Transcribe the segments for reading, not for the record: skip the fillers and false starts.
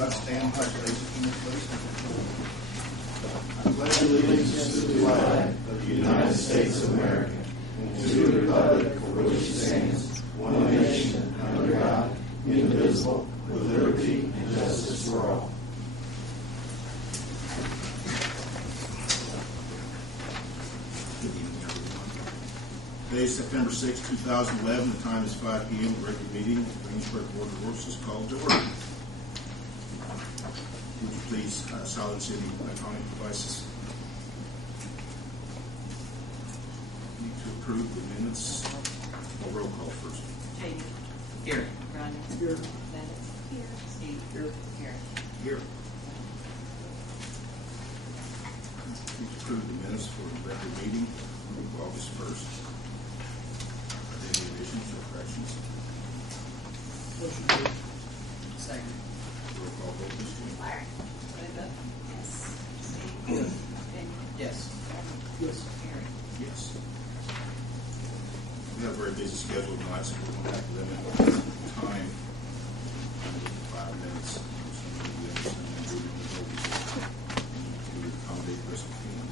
Let's stand, pledge allegiance, please. I pledge allegiance to the flag of the United States of America and to the republic for which it stands, one nation, under God, indivisible, with liberty and justice for all. Good evening, everyone. Today is September 6, 2011. The time is 5 p.m. The regular meeting of the Greensburg Board of Works is called to order. Would you please silence any electronic devices? Need to approve the minutes. We'll roll call first. Katie. Here. Rhonda. Here. Bennett. Here. Steve. Here. Here. Here. Please approve the minutes for the regular meeting of August 1st. Are there any additions or corrections? Motion approved. Second. Roll call vote this week. Larry. Linda. Yes. Steve. Yes. Ben. Yes. Evan. Yes. Gary. Yes. We have a very busy schedule tonight, so we're going to have to limit time to 5 minutes. To accommodate the rest of the team.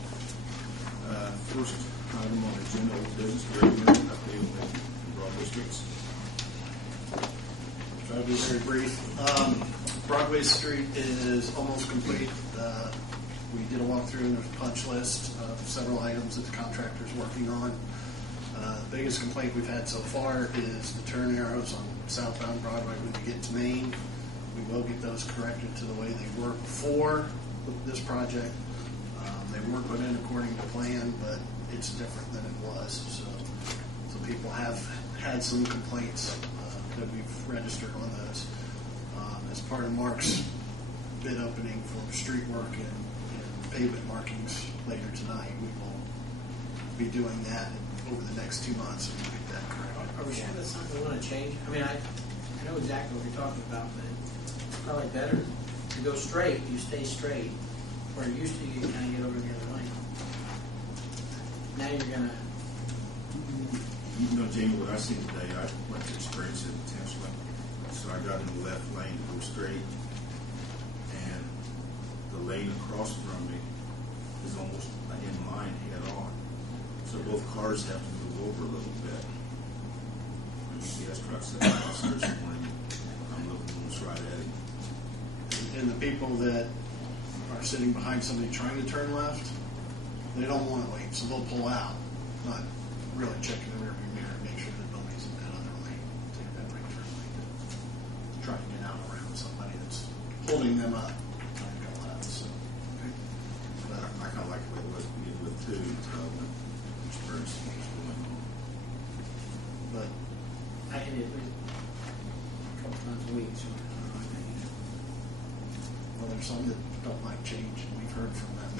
First item on the agenda, old business, Gary, update on the Broadway streets. Try to be very brief. Broadway Street is almost complete. We did a walkthrough and there's a punch list of several items that the contractor is working on. The biggest complaint we've had so far is the turn arrows on southbound Broadway when you get to Maine. We will get those corrected to the way they were before this project. They were put in according to plan, but it's different than it was. So people have had some complaints that we've registered on those. As part of Mark's bid opening for street work and pavement markings later tonight, we will be doing that over the next 2 months and we'll get that corrected. Are we sure that's something we want to change? I mean, I know exactly what you're talking about, but it's probably better to go straight. You stay straight. Where used to you kind of get over the other lane. Now you're going to... You know, Jamie, what I seen today, I went to experience it intentionally. So I got in the left lane to go straight, and the lane across from me is almost in line head on. So both cars have to move over a little bit. When you see us trucks that are morning, I'm looking almost right at him. And the people that are sitting behind somebody trying to turn left, they don't want to wait, so they'll pull out, not really checking the rearview mirror and make sure that nobody's in that other lane, take that right turn lane to try to get out around somebody that's holding them up, trying to go left. So, But I kind of like the way it was to begin with too, until I went to experience what was going on. but I hit it a couple times a week. So well, there's some that don't like change, and we've heard from them.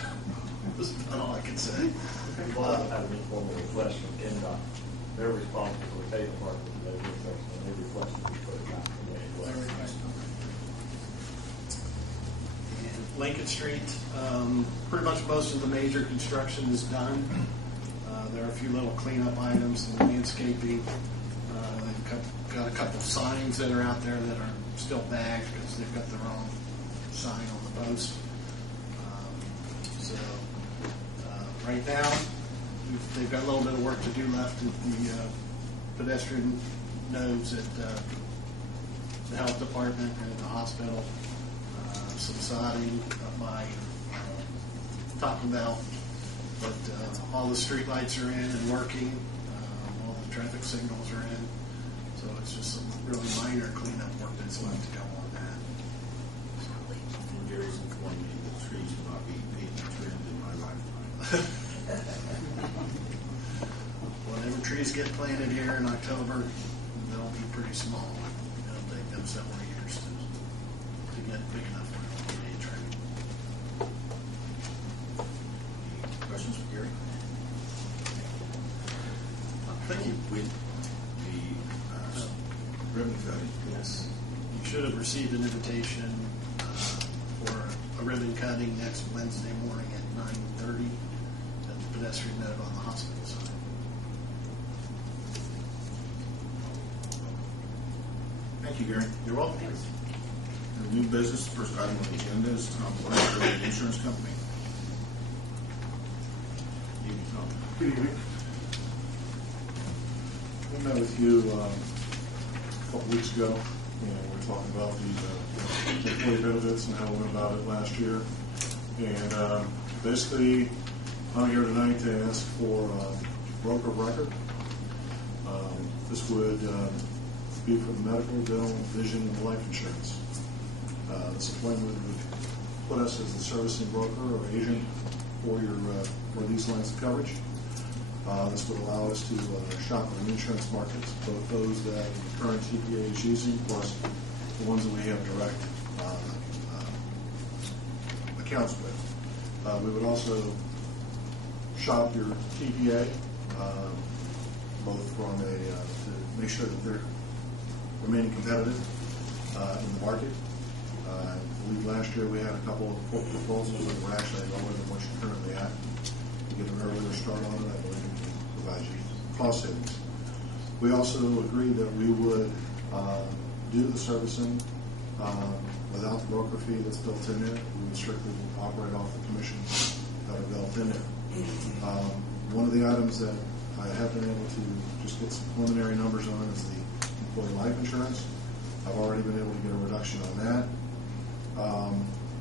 That's about all I can say. We'll have an informal request from NDOT. They're responsible for taking part of the intersection, and they requested we put it back from the And Lincoln Street, pretty much most of the major construction is done. There are a few little cleanup items in the landscaping. They've got a couple signs that are out there that are still bagged because they've got their own sign on the post. Right now, they've got a little bit of work to do left at the pedestrian nodes at the health department and at the hospital. Some sodding up by Taco Bell, but all the street lights are in and working. All the traffic signals are in, so it's just some really minor cleanup work that's left to go on that. And Gary's informed me that trees will not be paid and trimmed in my lifetime. Whenever trees get planted here in October, they'll be pretty small. It'll take them several years to get big enough where they'll be trimmed. Any questions for Gary? Thank you. With the ribbon cutting. Yes. You should have received an invitation for a ribbon cutting next Wednesday morning at 9:30 at the pedestrian node on the hospital side. Thank you, Gary. You're welcome. And New business, first item on the agenda is Tom Lawrence, the insurance company. You can Tom. Good evening. I met with you a couple weeks ago, and we were talking about the employee benefits and how we went about it last year. And basically, I'm here tonight to ask for a broker of record. This would be for the medical, dental, vision, and life insurance. This appointment would put us as the servicing broker or agent for these lines of coverage. This would allow us to shop in the insurance markets, both those that the current TPA is using, plus the ones that we have direct accounts with. We would also shop your TPA, both from to make sure that they're remaining competitive in the market. I believe last year we had a couple of quote proposals that were actually lower than what you're currently at. To get an earlier start on it, I believe it can provide you cost savings. We also agreed that we would do the servicing without the broker fee that's built in there. We would strictly operate off the commissions that are built in there. One of the items that I have been able to just get some preliminary numbers on is the employee life insurance. I've already been able to get a reduction on that.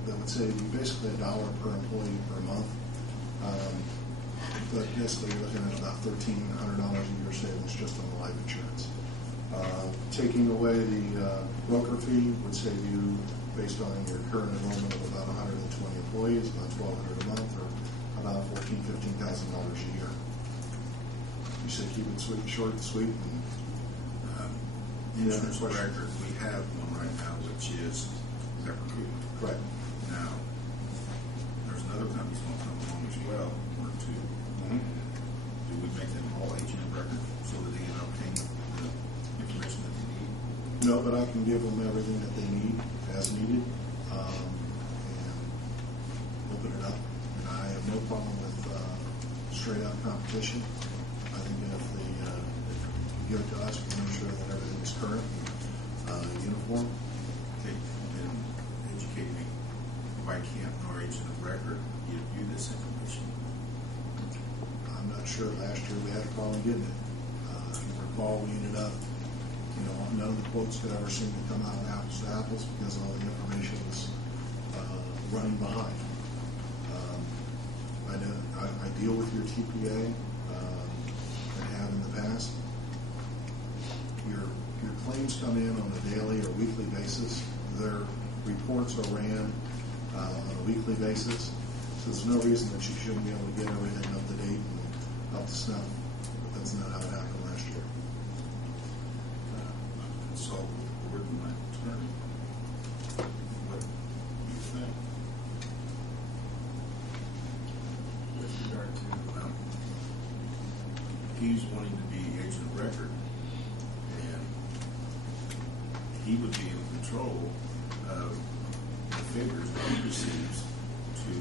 That would save you basically $1 per employee per month. But basically you're looking at about $1,300 a year savings just on the life insurance. Taking away the broker fee would save you, based on your current enrollment of about 120 employees, about $1,200 a month, or about $15,000 a year. You said keep it sweet, short and sweet. And, Insurance record, we have one right now, which is ZipRecruiter. Correct. Now, there's another company's going to come along as well, or two. Mm-hmm. Do we make them all agent of record so that they can obtain the information that they need? No, but I can give them everything that they need as needed, and open it up. And I have no problem with straight up competition. I think if they give it to us, we make sure that everything is current, uniform. Okay, then educate me. Why can't our agent of record give you this information? I'm not sure. Last year we had a problem getting it. If you recall, we ended up, none of the quotes could ever seem to come out apples to apples because all the information was running behind. I deal with your TPA and have in the past. Your claims come in on a daily or weekly basis. Their reports are ran on a weekly basis. So there's no reason that you shouldn't be able to get everything up to date and up to snuff. But that's not how it happened last year. Consult with the board and my attorney. What do you think? With regard to, he's wanting to be agent of record, and he would be in control of the figures that he receives to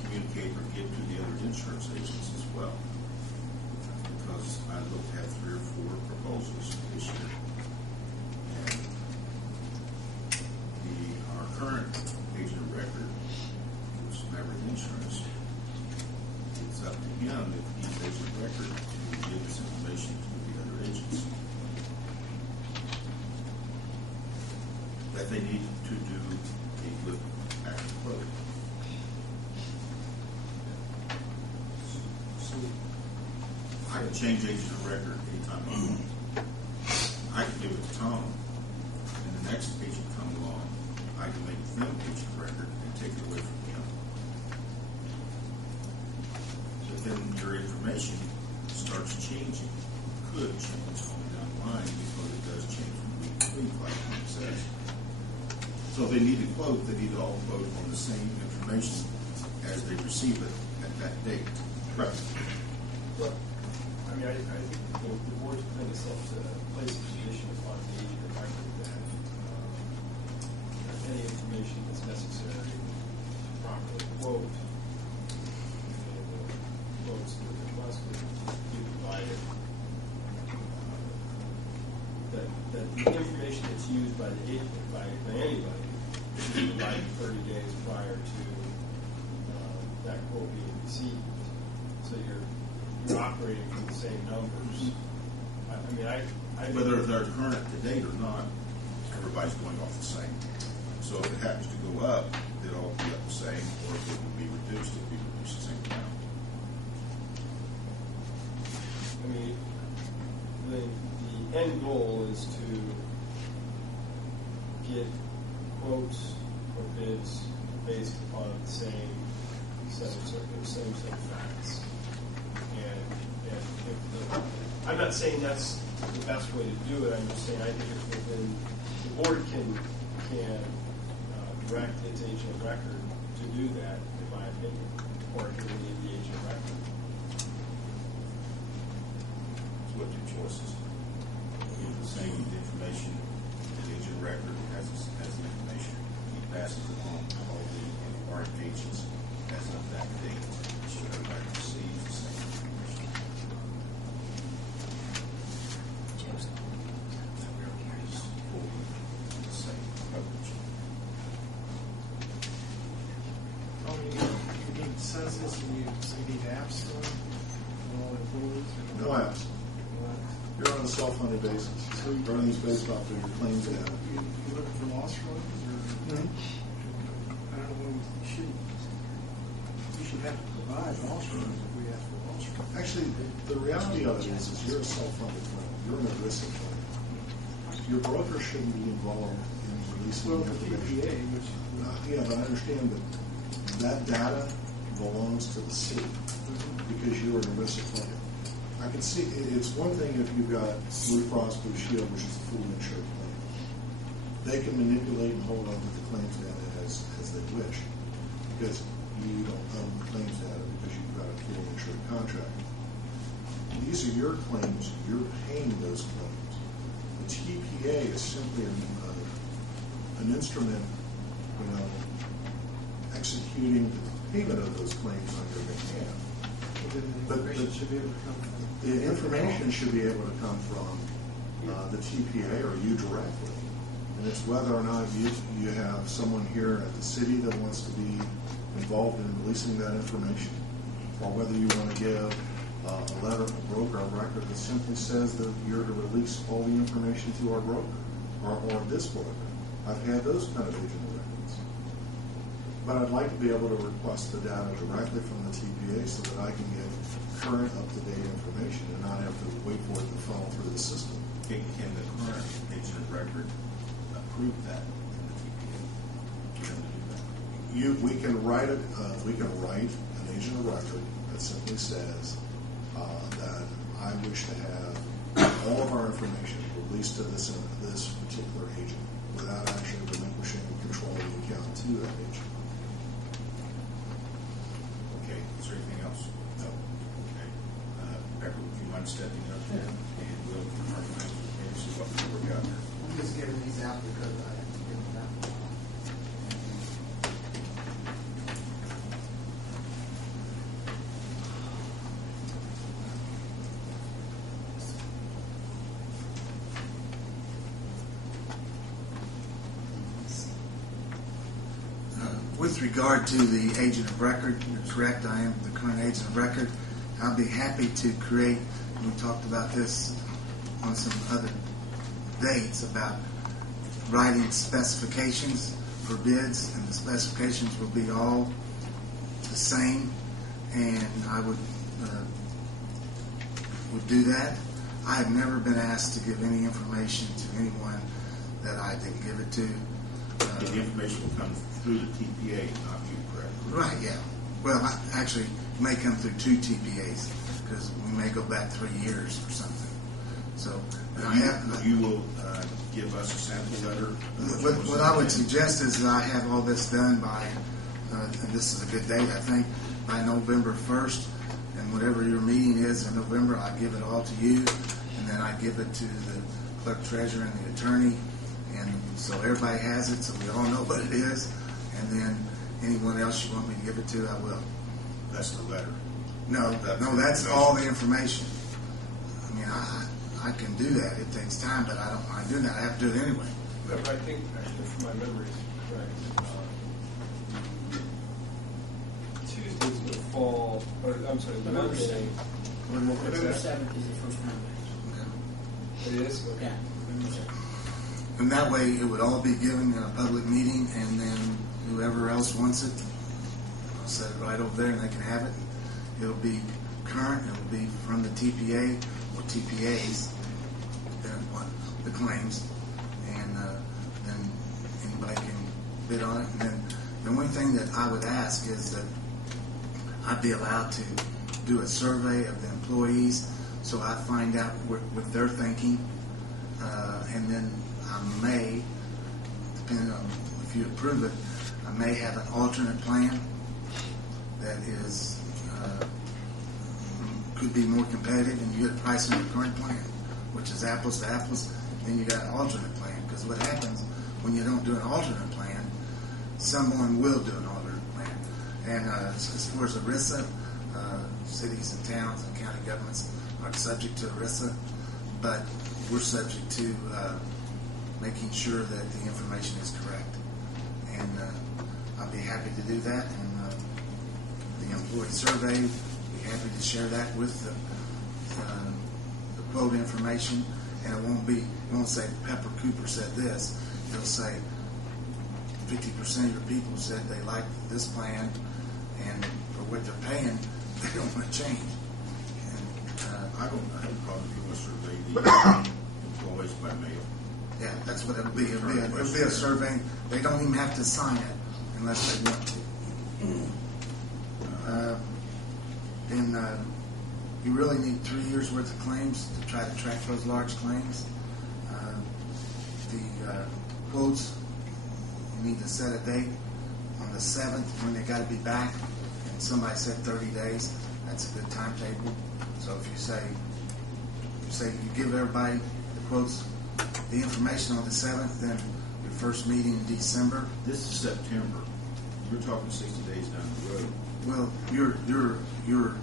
communicate or give to the other insurance agents as well. Because I looked at 3 or 4 proposals this year, and our current agent of record, which is Maverick Insurance, it's up to him if he's agent of record to give this information to the other agents that they need to do a good accurate quote. I can change agent of record anytime I want. I can give it to Tom, and the next agent come along, I can make them agent of record and take it away from him. But then your information starts changing, could change going down the line because it does change from week to week, like Tom says. So if they need to quote, they need to all quote on the same information as they receive it at that date. Correct. Well, I mean, I think the board's put itself to place a condition upon the agent of record that any information that's necessary to properly quote, the quotes that are requested be provided. That the information that's used by the agent, by anybody, provided 30 days prior to that quote being received. So you're operating from the same numbers. I mean, I Whether they're current to date or not, everybody's going off the same. So if it happens to go up, it'll all be up the same, or if it will be reduced, it'll be reduced the same amount. I mean, the end goal is to get quotes or bids based upon the same set of facts. And if I'm not saying that's the best way to do it. I'm just saying I think if within the board can direct its agent of record to do that, in my opinion, or it can leave the agent of record. It's what your choices. Give the same information, the agent of record has the information. He passes it on to all the warrant agents as of that date, so everybody receives the same information. For the same coverage. Oh, you need census and you need apps for all employees? No apps. You're on a self-funded basis. So you're running these based off of your claims data. You looking for loss runs or? I don't know, you should have to provide loss runs if we ask for loss runs. Actually, the reality of it is you're a self-funded firm. You're an ERISA firm. Your broker shouldn't be involved in releasing Well, the the information. TPA, which. Yeah, but I understand that that data belongs to the city because you're an ERISA plan. I can see, it's one thing if you've got Blue Cross Blue Shield, which is a fully insured plan. They can manipulate and hold on to the claims data as they wish because you don't own the claims data because you've got a fully insured contract. These are your claims. You're paying those claims. The TPA is simply an instrument, executing the payment of those claims on your behalf. But the information should be able to come from. The information should be able to come from the TPA or you directly. And it's whether or not you have someone here at the city that wants to be involved in releasing that information, or whether you want to give a letter, a broker, a record that simply says that you're to release all the information to our broker or this broker. I've had those kind of agent records. But I'd like to be able to request the data directly from the TPA so that I can get current, up-to-date information and not have to wait for it to funnel through the system. Can the current agent of record approve that in the TPA? Can they do that? We can write an agent of record that simply says that I wish to have all of our information released to this particular agent without actually relinquishing control of the account to that agent. Okay, is there anything else? No. Okay. Becker, would you mind stepping up there? And we'll confirm things with him, see what we got there. I'm just giving these out because I give them out. With regard to the agent of record, you're correct, I am the current agent of record. I'll be happy to create, we talked about this on some other dates, about writing specifications for bids, and the specifications will be all the same, and I would do that. I have never been asked to give any information to anyone that I didn't give it to. The information will come through the TPA, not you, correct? Right, yeah. Well, actually, it may come through 2 TPAs because we may go back 3 years or something. So, You will give us a sample letter? What I would suggest is that I have all this done by, and this is a good date, I think, by November 1st. And whatever your meeting is in November, I give it all to you, and then I give it to the clerk treasurer and the attorney. And so everybody has it, so we all know what it is. And then anyone else you want me to give it to, I will. That's the letter. No, that's all the information. I mean, I can do that. It takes time, but I don't mind doing that. I have to do it anyway. But I think, actually, from my memory, Right. Tuesday's gonna fall, or I'm sorry, November Monday. November 7th is the first Monday. It is? Okay. Yeah, November 7th. And that way, it would all be given in a public meeting, and then whoever else wants it, I'll set it right over there, and they can have it. It'll be current. It'll be from the TPA or TPAs, depending on the claims, and then anybody can bid on it. And then the only thing that I would ask is that I'd be allowed to do a survey of the employees, so I find out what they're thinking, and then I may, depending on if you approve it, I may have an alternate plan that is could be more competitive, and you get a price on your current plan, which is apples to apples. Then you got an alternate plan, because what happens when you don't do an alternate plan, someone will do an alternate plan. And as far as ERISA, cities and towns and county governments are subject to ERISA, but we're subject to making sure that the information is correct. And I'll be happy to do that. And the employee survey, be happy to share that with the quote information. And it won't say Pepper Cooper said this. It'll say 50% of your people said they like this plan, and for what they're paying, they don't want to change. And, I don't have a problem if you want to survey the employees by mail. yeah, that's what it'll be. It'll be a survey. They don't even have to sign it unless they want to. And you really need 3 years worth of claims to try to track those large claims. The quotes, you need to set a date on the 7th when they got to be back. And somebody said 30 days. That's a good timetable. So if you say you give everybody the quotes, the information on the 7th, then your first meeting in December. This is September. You're talking 60 days down the road. Well, your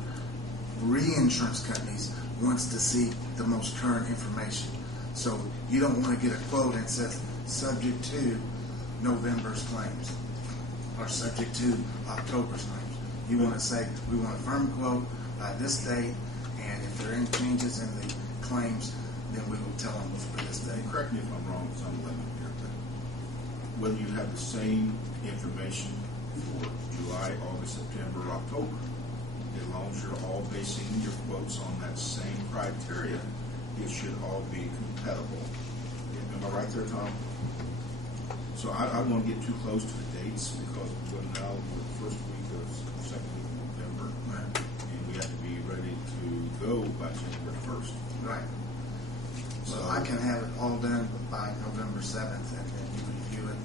reinsurance companies wants to see the most current information. So you don't want to get a quote and it says subject to November's claims or subject to October's claims. You want to say we want a firm quote by this date, and if there are any changes in the claims, then we will tell them for this date. Correct me if I'm wrong, because I'm lemon here, but whether you have the same information for July, August, September, or October, as long as you're all basing your quotes on that same criteria, it should all be compatible. Am I right there, Tom? So I don't want to get too close to the dates, because we're now the first week of second week of November, and we have to be ready to go by January 1st. Right. So I can have it all done by November 7th, and then you review it.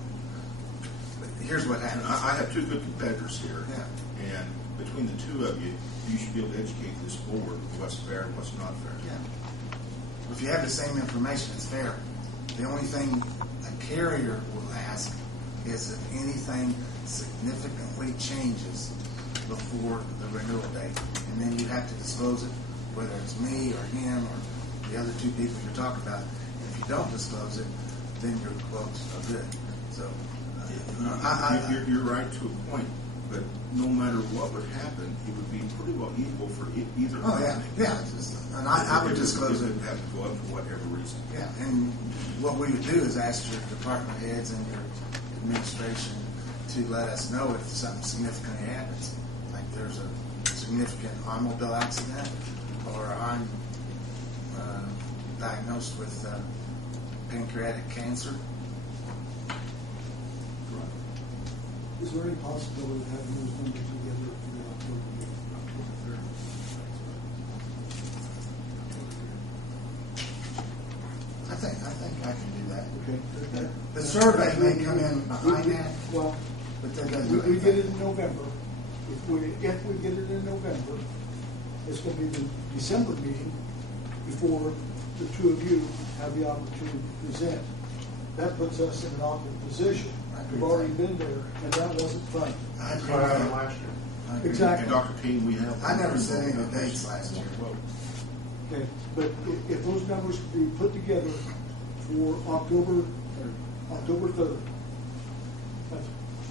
But here's what happens. I have two good competitors here, Yeah. and between the two of you, you should be able to educate this board what's fair and what's not fair. Yeah. If you have the same information, it's fair. The only thing a carrier will ask is if anything significantly changes before the renewal date. And then you have to disclose it, whether it's me or him or the other two people you're talking about. And if you don't disclose it, then your quotes are good. So You're right to a point, but no matter what would happen, it would be pretty well equal for either. Oh, yeah. Yeah. And I would disclose it. It would have to go up for whatever reason. Yeah, and what we would do is ask your department heads and your administration to let us know if something significantly happens. Like there's a significant automobile accident, or I'm diagnosed with pancreatic cancer. Is there any possibility of having those numbers together for the October meeting? I think I can do that. Okay. The survey may come in behind that, Well, but that doesn't. we get it in November. If we get it in November, it's going to be the December meeting before the two of you have the opportunity to present. That puts us in an awkward position. We've already been there, and that wasn't fun. That's what happened last year. Exactly. And Dr. King, we have. I never said any of the dates last year. Okay, but if those numbers could be put together for October 3rd,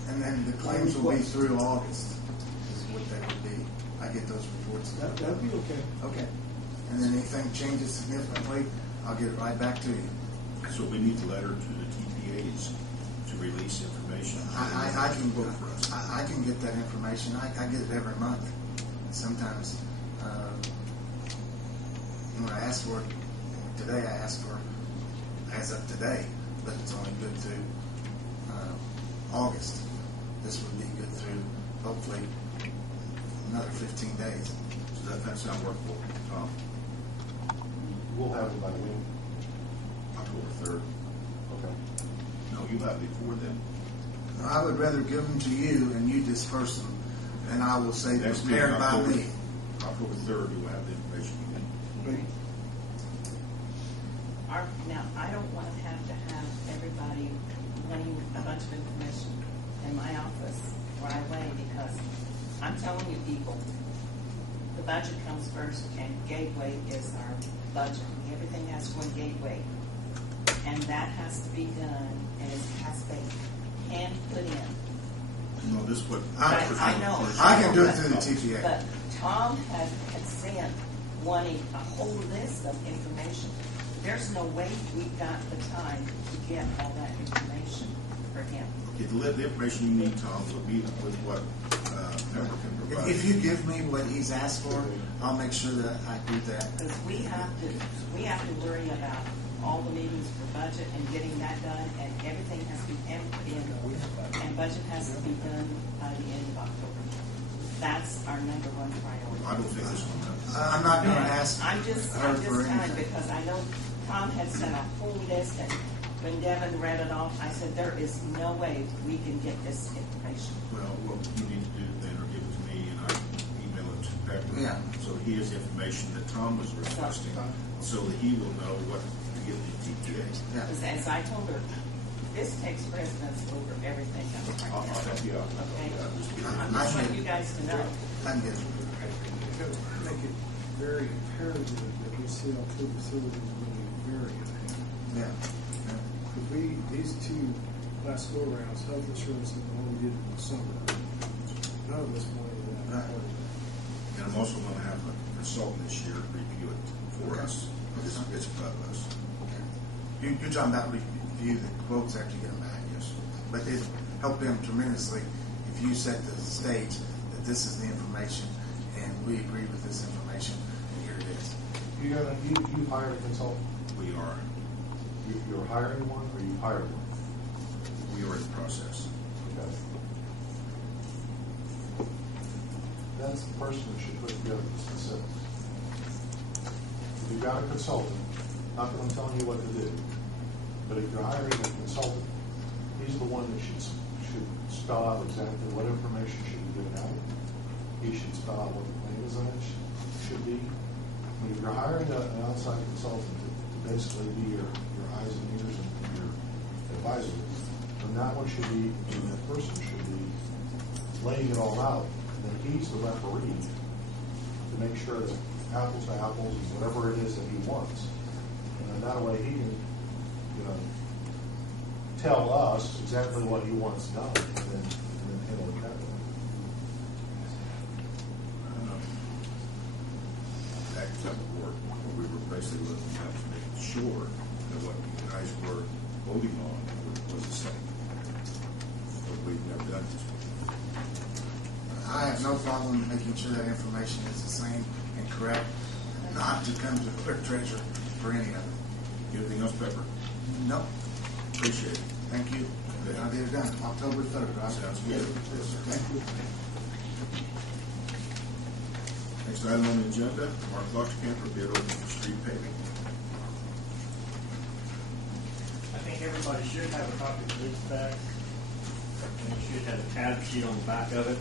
And then the claims will be through August, is what they would be. I get those reports. That'd be okay. Okay. And then anything changes significantly, I'll get it right back to you. So we need a letter to the TPAs to release information. I can vote for us. I can get that information. I get it every month. Sometimes when I ask for it today, I ask for as of today, but it's only good through August. This would be good through hopefully another 15 days. Does that sound workable, Tom? We'll have it by when? October 3rd. Okay. No, you have before then. I would rather give them to you and you disperse them, and I will say Next prepared meeting, by October- me. October 3rd, you will have the information you need. Now, I don't want to have everybody wanting a bunch of information in my office right away, because I'm telling you people, the budget comes first and Gateway is our budget. Everything has to go in Gateway. And that has to be done, and it has to be hand put in. No, this is what. I know. I can do it But- through the TPA. But Tom had sent wanting a whole list of information. There's no way we've got the time to get all that information for him. Okay, the information you need, Tom, will be with what member can provide. If you give me what he's asked for, I'll make sure that I do that. Because we have to worry about all the meetings for budget and getting that done, and everything has to be put in, and budget has to be done by the end of October. That's our number one priority. I don't think this one. I'm not going to ask I'm just her for telling, anything. because I know Tom had sent a whole list, and when Devin read it off, I said, there is no way we can get this information. Well, what you need to do then, or give it to me, and I email it to Pepper. Yeah. So he has information that Tom was requesting, so that he will know what to give the TPA. Yeah. Because as I told her, this takes precedence over everything else right I'll now. help you out. Okay? I'll just be- I'm just wanting you guys to know. I can get it. Make it very imperative that we see October 3rd is really very in hand. Yeah. Because these two last go-arounds, health insurance and the one we did in the summer, none of us wanted that. Right. And I'm also going to have a consultant this year review it for us. It's above us. You're talking about review the quotes after you get them back, yes. But it helped them tremendously if you set the stage that this is the information and we agree with this information and here it is. You hired a consultant? We are You're hiring one or you hired one? in the process. Okay. That's the person that should put together the specifics. If you've got a consultant, not that I'm telling you what to do, but if you're hiring a consultant, he's the one that should spell out exactly what information should be given out. He should spell out what the plan is on it should be. I mean, if you're hiring an outside consultant to basically be your eyes and ears and your advisor, then that one should be, and that person should be laying it all out. And then he's the referee to make sure that apples to apples and whatever it is that he wants. And then that way he can, tell us exactly what he wants done and then handle it that way. That type of work, we were basically looking at to make sure that what you guys were voting on was the same. But we've never done this before. I have no problem making sure that information is the same and correct, not to come to the clerk treasurer for any of it. Anything else, Pepper? Nope. Appreciate it. Thank you. I'll get it done. October 3rd, right? Sounds good. Okay. Next item on the agenda, Mark Loxcamper, bid opening for street paving. I think everybody should have a copy of these back. And it should have a tab sheet on the back of it.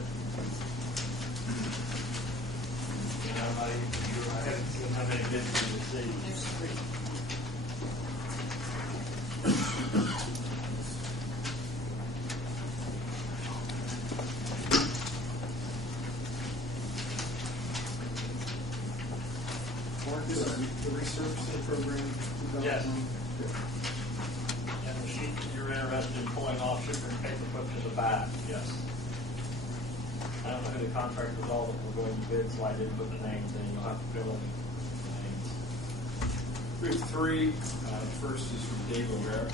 I haven't seen how many bids we received. There's three. Marcus, the resurfacing program. Yes. And the sheet that you're interested in pulling off should paper put to the back. Yes. I don't know who the contractors are that we're going to bid, so I didn't put the names in. You'll have to fill in the names. We have three. First is from Dave O'Meara.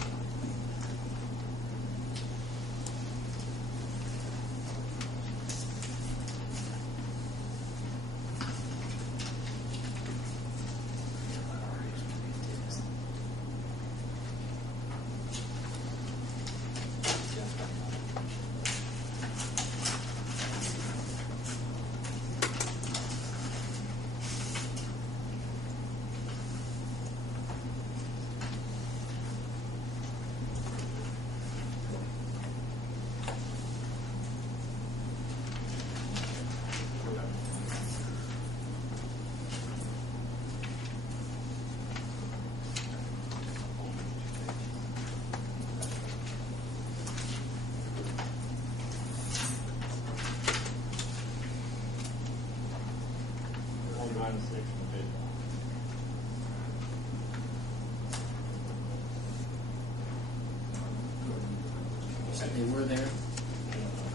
They were there.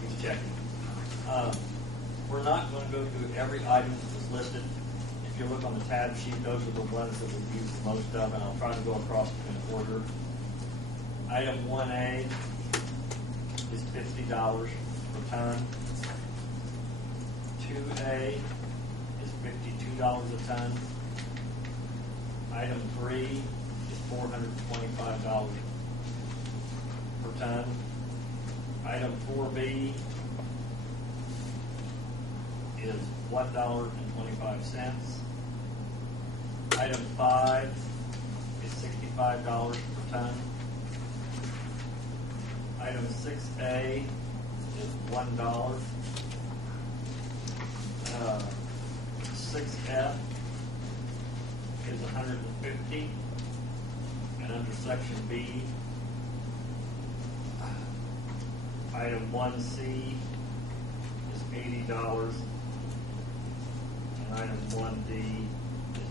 He's checking. We're not going to go through every item that was listed. If you look on the tab sheet, those are the ones that we've used the most of, and I'll try to go across in order. Item 1A is $50 per ton. 2A is $52 a ton. Item 3 is $425 per ton. Item 4B is $1.25. Item 5 is $65 per ton. Item 6A is $1. 6F is $150, and under section B, item 1C is $80, and item 1D is $90.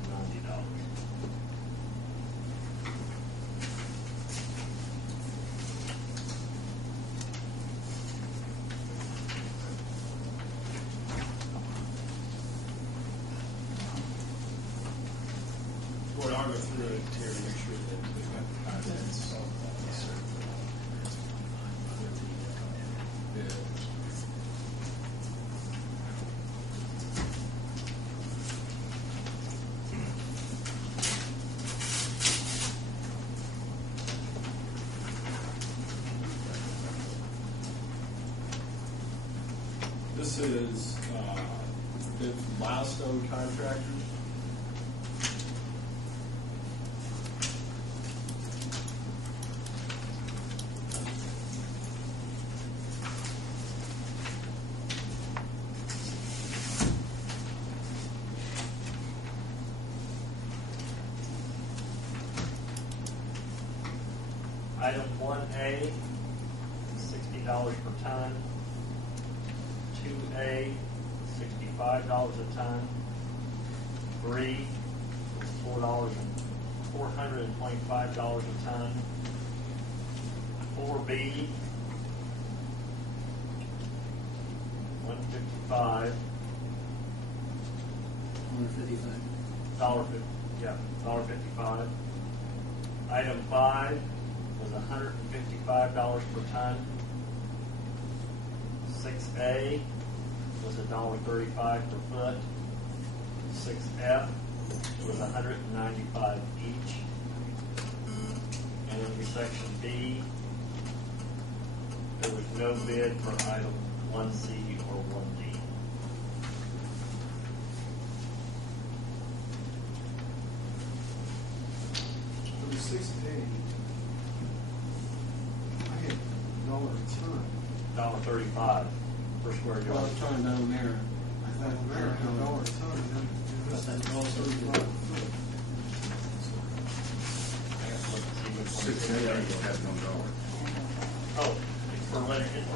Board, I'll go through it here to make sure that we've got the contents. This is bid from Milestone Contractors. Item 1A is $60 per ton. 2A, $65 a ton. 3 is $425 a ton. 4B, $155. $1.55. Item 5 was $155 per ton. 6A was $1.35 per foot. 6F was $195 each. And under section B, there was no bid for item 1C or 1D. For the 6A, I had $1 a ton. $1.35 per square Well, yard. I'm talking about America. I thought America had $1 a ton, and then What's that, $1.35 a foot. I have to look and see which one. 6A has $1. Oh, it's for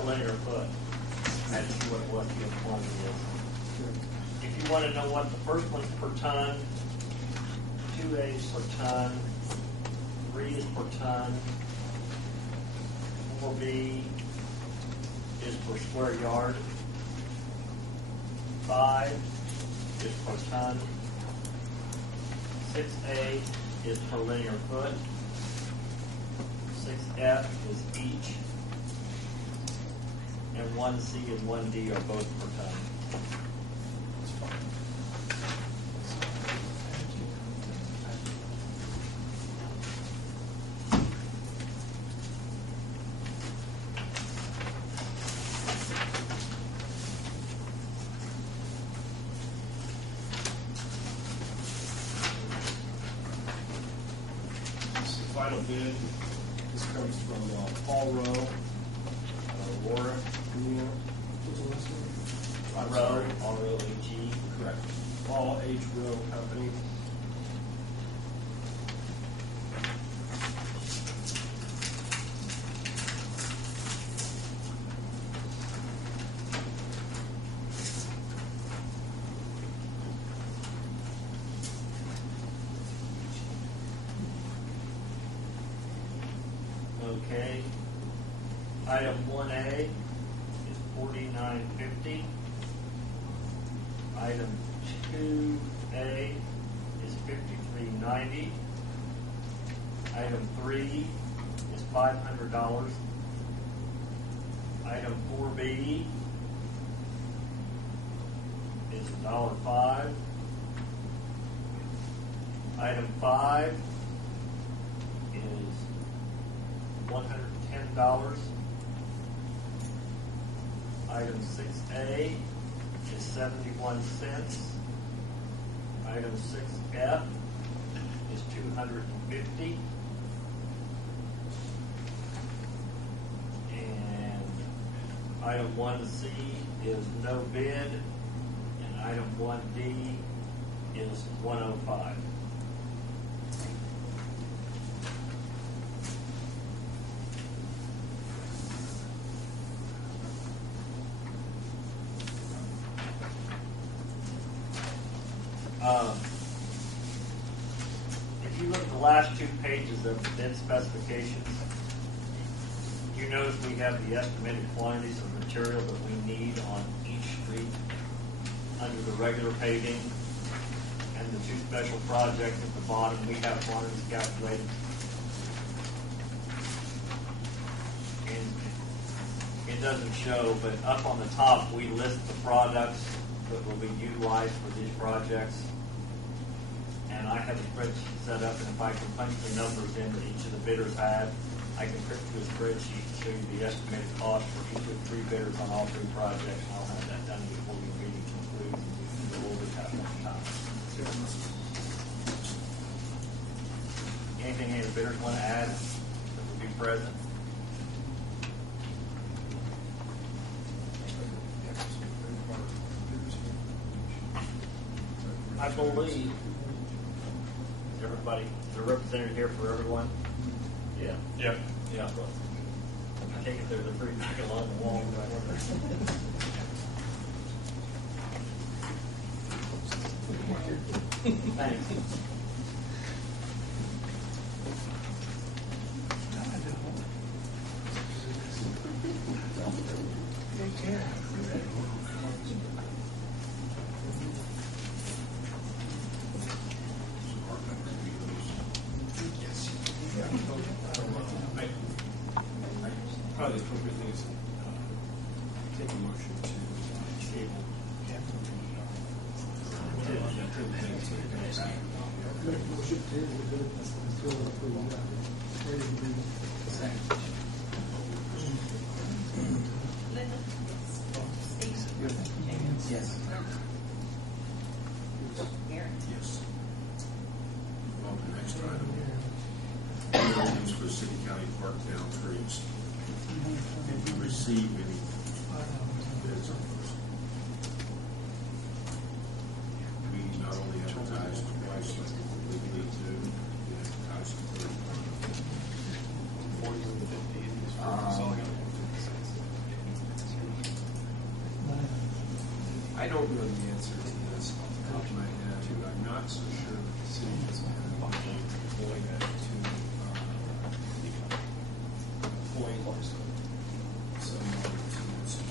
linear foot. I had to see what it was, the quantity is. If you want to know what the first one's per ton, 2A is per ton, 3 is per ton, 4B is per square yard. 5 is per ton. 6A is per linear foot. 6F is each. And 1C and 1D are both per ton. Final bid, this comes from Paul Rowe, Laura, What's the last name? Rowe, R-O-H-E. correct, Paul H. Rowe Company. Okay. Item 1A is $49.50. Item 2A is $53.90. Item 3 is $500. Item 4B is $1.05. Item 5 is $110. Item 6A is 71 cents. Item 6F is 250. And item 1C is no bid. And item 1D is 105. If you look at the last 2 pages of the bid specifications, you notice we have the estimated quantities of material that we need on each street under the regular paving and the 2 special projects at the bottom. We have quantities calculated. And it doesn't show, but up on the top we list the products that will be utilized for these projects. And I have a spreadsheet set up, and if I can punch the numbers in that each of the bidders had, I can print to a spreadsheet and show you the estimated cost for each of the 3 bidders on all 3 projects, and I'll have that done before your meeting concludes, and we can go over that one time. Anything any of the bidders want to add that would be present? I believe everybody, is there a representative here for everyone? Yeah. Yeah. Yeah. I take it there's a free back along the wall. Thanks. Probably the appropriate thing is take a motion to table. Make a motion to table the bid until we're ready to be. Linda? Steve? James? Yes. Aaron? Yes. Well, the next item, buildings for City County Park Town Trees. Did you receive any bids on those? We not only advertised twice, but we need to advertise the third. 40 and 50. I don't know the answer to this off the top of my head. I'm not so sure that the city has been employing that to appoint someone to install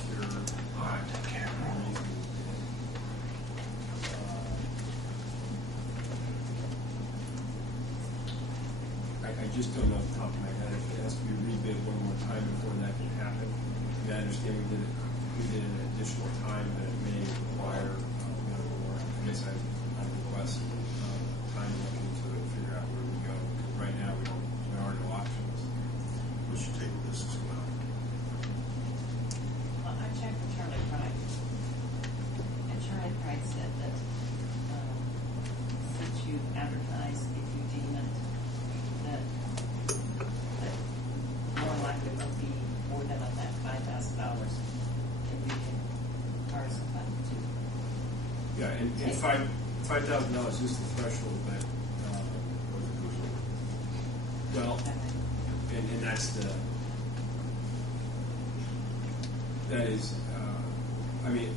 just don't know off the top of my head if it has to be rebid one more time before that can happen. I understand we did an additional time, but it may require more. I guess I request time to look into it and figure out where we go. Right now, there are no options. We should table this as well. Well, I checked with Charlie Pride, and Charlie Pride said that since you advertised, if you deem it, that more likely will be more than that $5,000, and we can ours about to. Yeah, and $5,000 is the threshold, but well, and that is, I mean,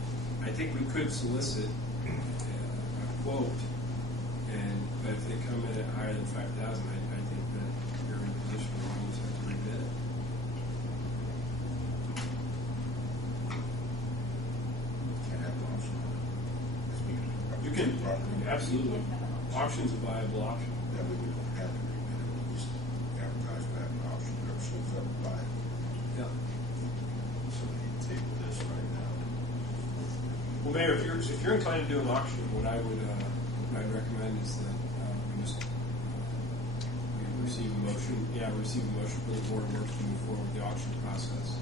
I think we could solicit a quote, but if they come in at higher than 5,000, I think that you're in a position where you almost have to rebid it. Can't have an option. You can, absolutely. Auction's a viable option. Yeah, we would have to rebid it. We'll just advertise that an option, whoever shows up to buy it. Yeah. So we need to table this right now. Well, Mayor, if you're inclined to do an auction, what I'd recommend is that we receive a motion. Yeah, we receive a motion for the board of works to move forward with the auction process.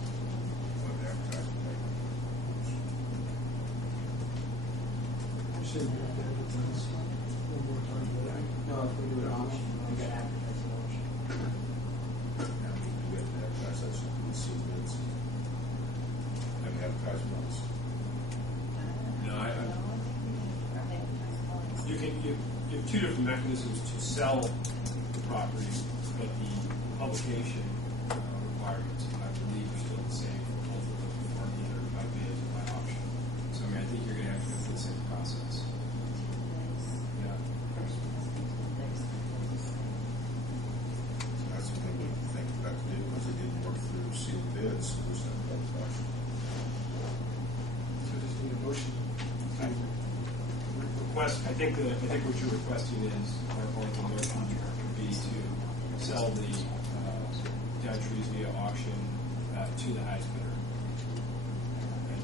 What the advertising paper. You said you have to advertise one more time, but No, if we do an auction, we got to advertise an auction. Now we have to advertise that so we can see bids. Have advertised once. No, I- think we need our advertising once. You have two different mechanisms to sell the property, but the publication requirements, I believe, are still the same for both of them, for either by bid or by auction. So I mean, I think you're going to have to go through the same process. Yeah. First, we must do 2 days. That's something we can think about to do because it didn't work through sealed bids. So there's no public auction. so just need a motion. Request. I think what you're requesting is, or the motion would be to sell the down trees via auction to the highest bidder and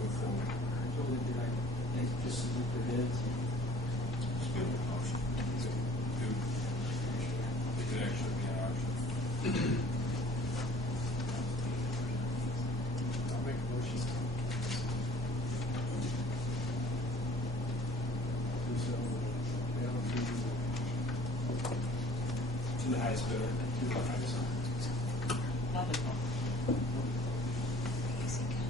move forward. So we did like, they just submit their bids. It's been an auction. It could actually be an auction. I'll make a motion. To sell the down trees. To the highest bidder. To the highest. Public one. Second.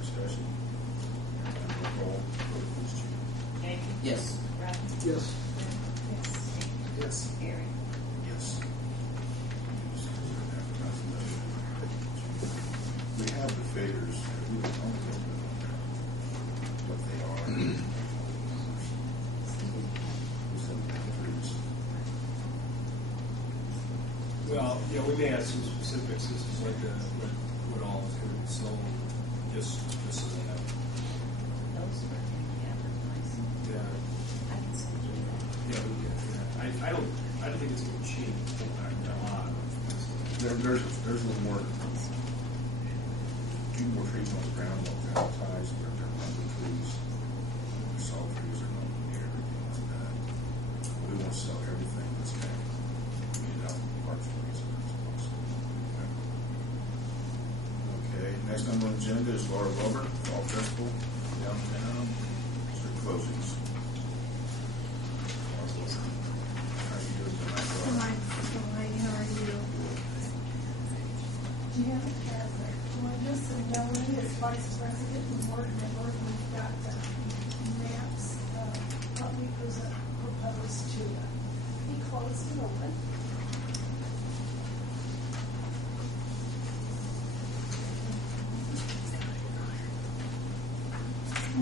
Discussion. Roll call. Vote, please, Chief. Jamie? Yes. Ralph? Yes. Steve? Yes. Gary? Yes. We have the figures. We don't know what they are. Well, yeah, we may have some specifics as to what all is going to be sold, just so they have. Those were in the advertising. Yeah. I can send you that. Yeah, we can. Yeah. I don't think it's going to change a lot. There's a little more, few more trees on the ground, like advertised, but they're lumber trees. Salt trees are not near everything like that. We want to sell everything that's kind of, out in parks and reasons. Okay, next on the agenda is Laura Wilbur, Fall Festival, downtown, street closings. Laura Wilbur, how are you doing tonight, Laura? Fine, how are you? Jim has joined us, and Melanie is vice president, and Morgan and Morgan, we've got maps, what we propose to be closed and open.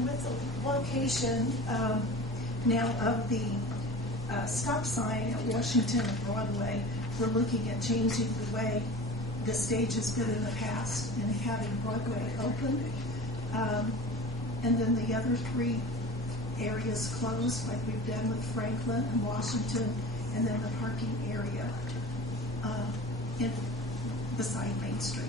With the location now of the stop sign at Washington and Broadway, we're looking at changing the way the stage has been in the past and having Broadway open. And then the other 3 areas closed, like we've done with Franklin and Washington, and then the parking area beside Main Street.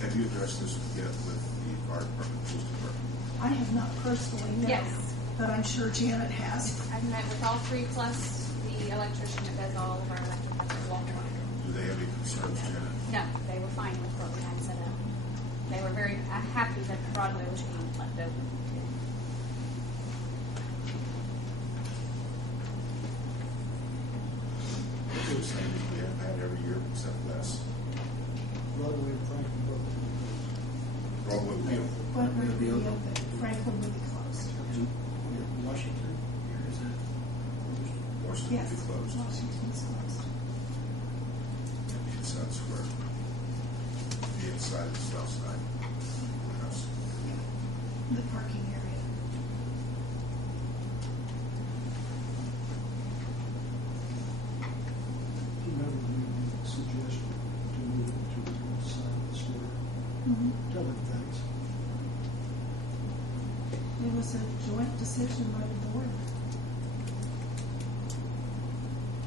Have you addressed this yet with the fire department, police department? I have not personally, no. Yes. But I'm sure Janet has. I've met with all 3 plus the electrician that does all of our electric walking on. Do they have any concerns, Janet? No, they were fine with what we had set up. They were very happy that the Broadway was being left open. They were saying that we have had every year except last. Broadway and Franklin both. Broadway will be open. What would be open? Franklin would be closed. Washington, here is that? Washington Yes, will be closed. Washington's closed. And the inside square. The inside, the south side. House. The parking area. You remember we made a suggestion to move it to the north side of the square? Tell them thanks. It was a joint decision by the board.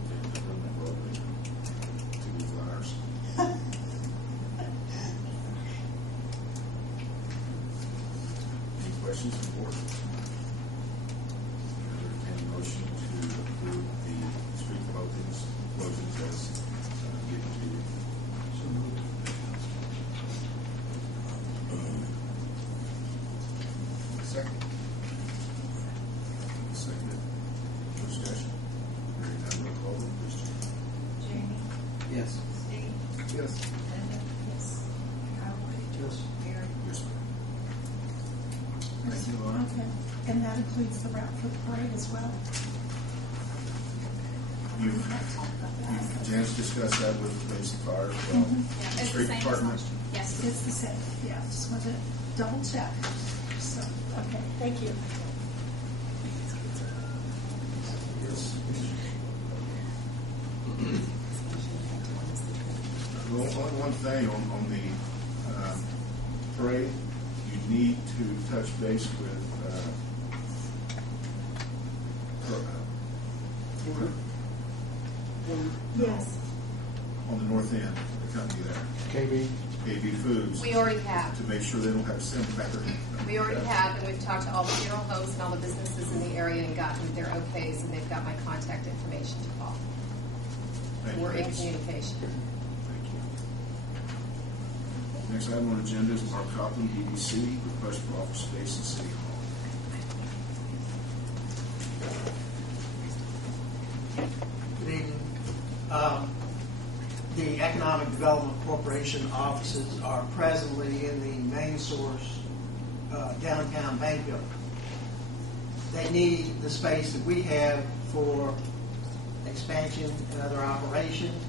And the room at Broadway. 2 flowers. Any questions on the board? Any motion to approve the street closings as given to you? So moved. Second. Second. Discussion. Hearing none, roll call, please. Jamie? Yes. Steve? Yes. Linda? Yes. Howard? Yes. Mary? Yes, ma'am. Thank you, Laura. Okay. And that includes the route for the parade as well. You've, Janice discussed that with the police and fire as well. Yeah, it's the Street same as department. last year. Yes. It's the same, yeah, just wanted to double check. So, okay, thank you. Yes. Well, one thing on the parade, you need to touch base with Yes. on the north end, the company there, KB. KB Foods, We already have. to make sure they don't have a semi packer. We already have, and we've talked to all the funeral homes and all the businesses in the area and gotten their okays, and they've got my contact information to call. We're in communication. Thank you. Next item on the agenda is Mark Copeland, EDC, request for office space in City Hall. Good evening. The Economic Development Corporation offices are presently in the main source downtown bank building. They need the space that we have for expansion and other operations.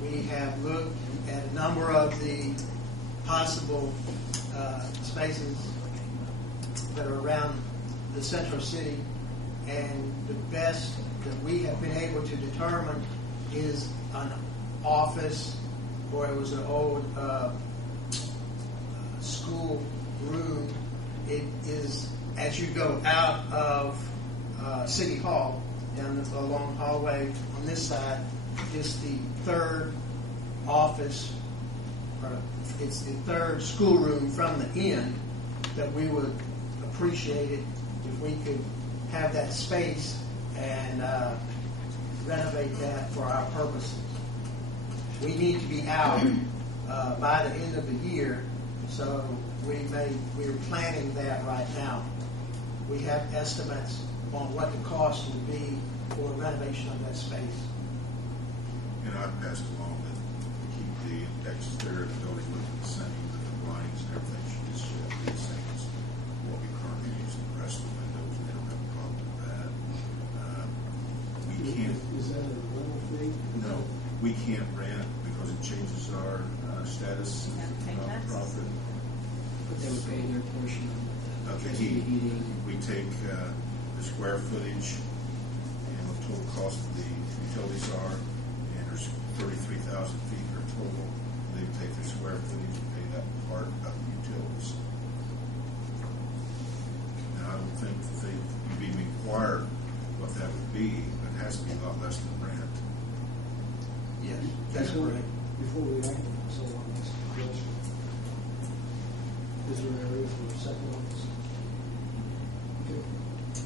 We have looked at a number of the possible spaces that are around the central city, and the best that we have been able to determine is an office, or it was an old school room. It is, as you go out of City Hall, down the long hallway on this side, it's the third office, or it's the third schoolroom from the end, that we would appreciate it if we could have that space and renovate that for our purposes. We need to be out by the end of the year, so we're planning that right now. We have estimates on what the cost would be for renovation of that space. And I've passed along that we keep the exterior of the building looking the same, the blinds and everything should be the same as what we currently use in the rest of the windows. They don't have a problem with that. We can't. Is that a rental fee? No, we can't rent because it changes our status You have to pay of taxes. profit. But they would pay their portion Of the heating. We take the square footage and what the total cost of the utilities are, and there's 33,000 feet or total. They take the square footage and pay that part of the utilities. think if you even inquire what that would be, it has to be a lot less than rent. Yeah, that's correct. Before we act on this, I want to ask a question. Is there an area for a second office? Okay.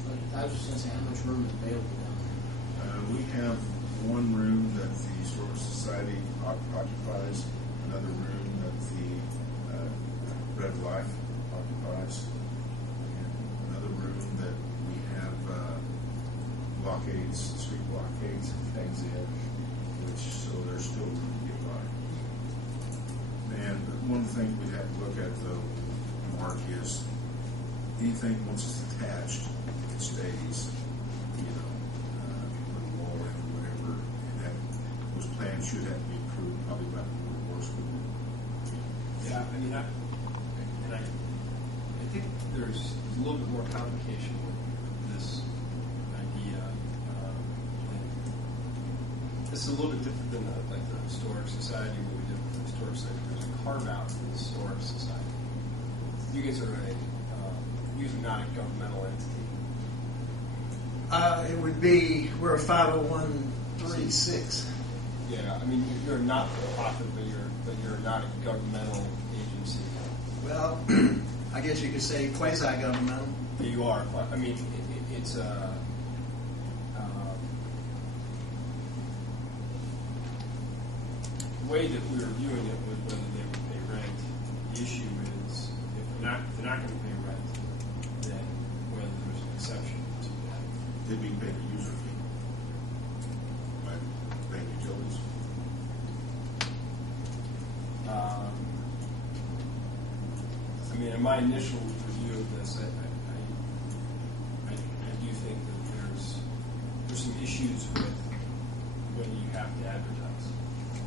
But I was just gonna say, how much room is available down there? We have one room that the Historical Society occupies, another room that the Red Life occupies, and another room that we have blockades, street blockades and things in, which, so there's still room to get by. And one of the things we have to look at though, Mark, is anything once it's attached, it stays, you know, put a wall in or whatever, and that, those plans should have to be approved probably by the board of works. Yeah, I mean, I think there's a little bit more complication with this idea. This is a little bit different than the Historic Society, what we did with the Historic Society. There's a carve out for the Historic Society. You guys are usually not a governmental entity. It would be, we're a 501(c)(6). Yeah, I mean, you're not for profit, but you're not a governmental agency. Well, I guess you could say quasi-governmental. You are. I mean, it's a. The way that we were viewing it was whether they would pay rent. The issue is if they're not going to pay rent, then whether there's an exception to that. They'd be paying a user fee, by paying utilities. I mean, in my initial review of this, I do think that there's some issues with whether you have to advertise. I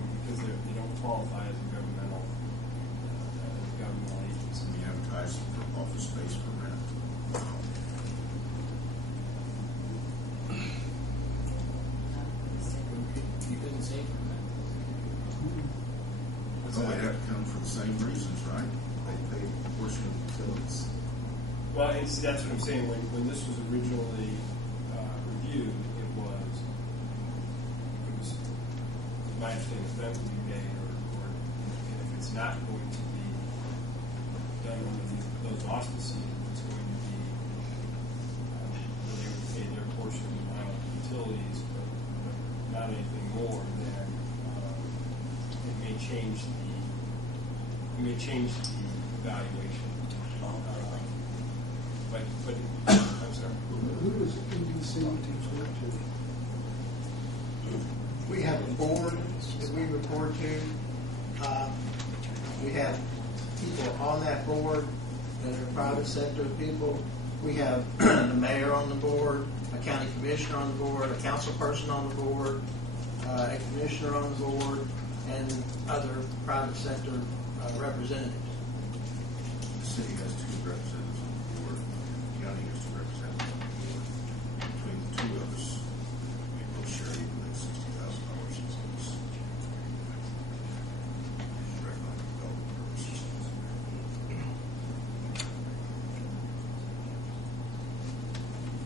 mean, because they don't qualify as a governmental agency. We advertise for office space for rent. You couldn't say for that. So they have to come for the same reasons, right? They pay a portion of the utilities. Well, that's what I'm saying. When this was originally reviewed, it was my understanding is that would be made, or and if it's not going to be done under those auspices, it's going to be where they would pay their portion of utilities, but not anything more. Then it may change the evaluation. But I'm sorry. Who does EDC report to? We have a board that we report to. We have people on that board that are private sector people. We have the mayor on the board, a county commissioner on the board, a council person on the board, a commissioner on the board, and other private sector representatives. The city has 2 representatives on the board, the county has 2 representatives on the board. Between the 2 of us, we both share equally $60,000 apiece. For economic development purposes.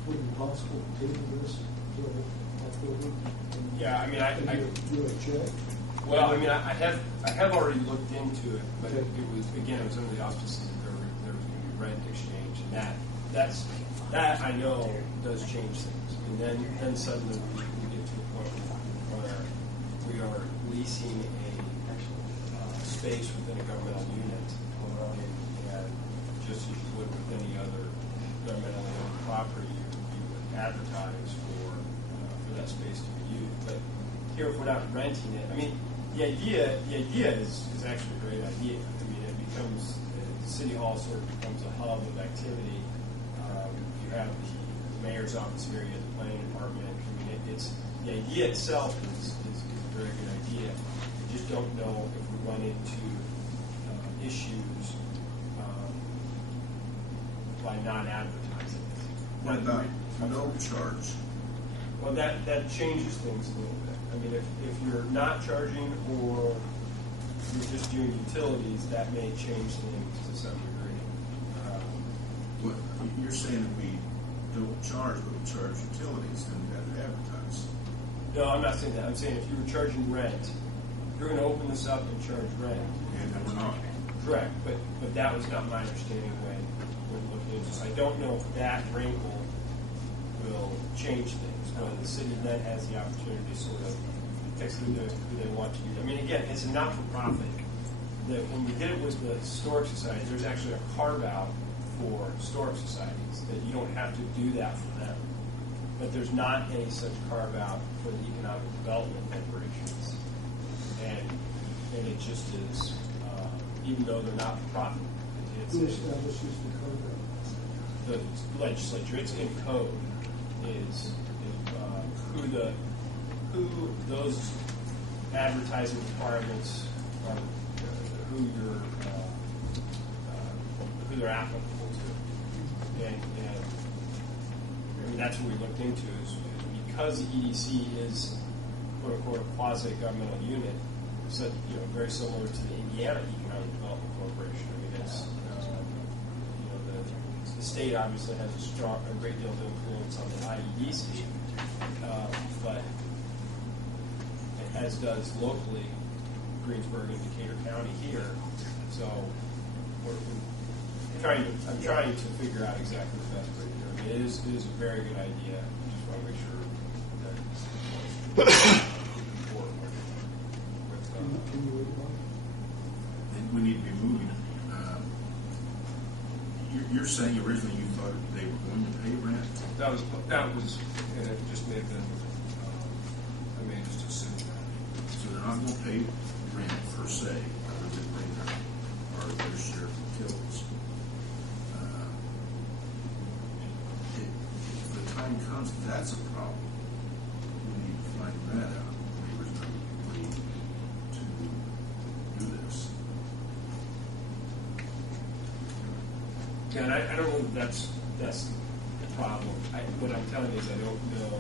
Would it be possible to table this till October? Yeah, I mean, Do a check? well, I mean, I have already looked into it, but Okay. it was under the auspices that there was going to be rent exchange, and that I know does change things. And then suddenly we get to the point where we are leasing a space within a governmental unit, and just as you would with any other governmentally owned property, you would advertise for that space to be used. But here, if we're not renting it, I mean, the idea is actually a great idea. I mean, it becomes City Hall sort of becomes a hub of activity. You have the mayor's office here, you have the planning department. I mean, it's the idea itself is a very good idea. I just don't know if we run into issues by not advertising it. What about no charge? Well, that changes things a little bit. I mean, if you're not charging or you're just doing utilities, that may change things to some degree. You're saying that we don't charge, but we charge utilities, then we have to advertise. No, I'm not saying that. I'm saying if you were charging rent, you're going to open this up and charge rent. And then we're not. Correct, but that was not my understanding when looking into this. I don't know if that wrinkle will change things, whether the city then has the opportunity to sort of fix who they want to use. I mean, again, it's a not-for-profit. That when we did it with the historic society, there's actually a carve-out for historic societies, that you don't have to do that for them. But there's not any such carve-out for the economic development corporations. And it just is, even though they're not for profit, Who establishes the code? the legislature, it's in code, is who those advertising requirements are, who they're applicable to, and I mean that's what we looked into is because the EDC is quote unquote a quasi governmental unit, so very similar to the Indiana Economic Development Corporation. I mean it's the state obviously has a great deal of influence on the IEDC, but as does locally Greensburg and Decatur County here. So I'm trying to figure out exactly the best way to do it. I mean, it is a very good idea. I just want to make sure that it's important I think we need to be moving. You're saying originally you thought they were going to pay rent? That was, and it just may have been, I may have just assumed that. So they're not going to pay rent per se, other than pay their share of utilities. If the time comes, that's a problem. We need to find that out. Neighbors don't agree to do this. Yeah, and I don't know if that's the problem. What I'm telling you is I don't know